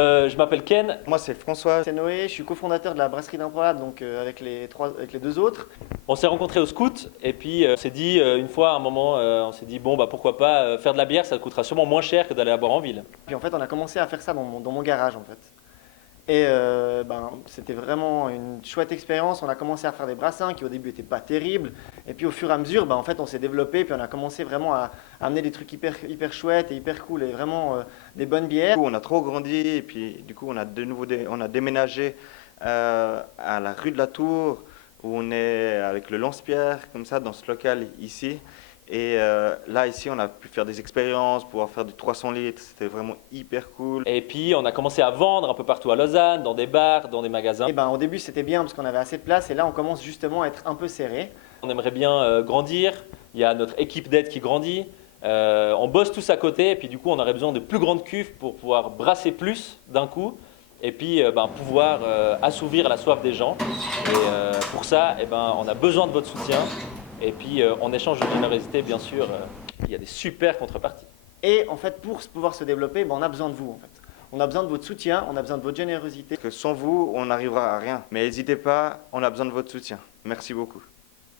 Je m'appelle Ken. Moi, c'est François. C'est Noé, je suis cofondateur de la brasserie d'Improbable, donc avec les deux autres. On s'est rencontrés au scout et puis on s'est dit une fois à un moment, on s'est dit bon bah pourquoi pas faire de la bière, ça coûtera sûrement moins cher que d'aller à boire en ville. Puis en fait, on a commencé à faire ça dans mon garage en fait. Et c'était vraiment une chouette expérience. On a commencé à faire des brassins qui au début n'étaient pas terribles. Et puis au fur et à mesure, en fait, on s'est développé. Puis on a commencé vraiment à amener des trucs hyper chouettes et hyper cool et vraiment des bonnes bières. Du coup, on a trop grandi et puis du coup, on a de nouveau on a déménagé à la rue de la Tour où on est avec le Lance-Pierre, comme ça, dans ce local ici. Et là, ici, on a pu faire des expériences, pouvoir faire du 300 litres. C'était vraiment hyper cool. Et puis on a commencé à vendre un peu partout à Lausanne, dans des bars, dans des magasins. Et au début, c'était bien parce qu'on avait assez de place. Et là, on commence justement à être un peu serré. On aimerait bien grandir, il y a notre équipe d'aide qui grandit. On bosse tous à côté et puis du coup on aurait besoin de plus grandes cuves pour pouvoir brasser plus d'un coup et puis pouvoir assouvir la soif des gens. Et pour ça, on a besoin de votre soutien. Et puis en échange de générosité, bien sûr, il y a des super contreparties. Et en fait, pour pouvoir se développer, on a besoin de vous en fait. On a besoin de votre soutien, on a besoin de votre générosité. Parce que sans vous, on n'arrivera à rien. Mais n'hésitez pas, on a besoin de votre soutien. Merci beaucoup.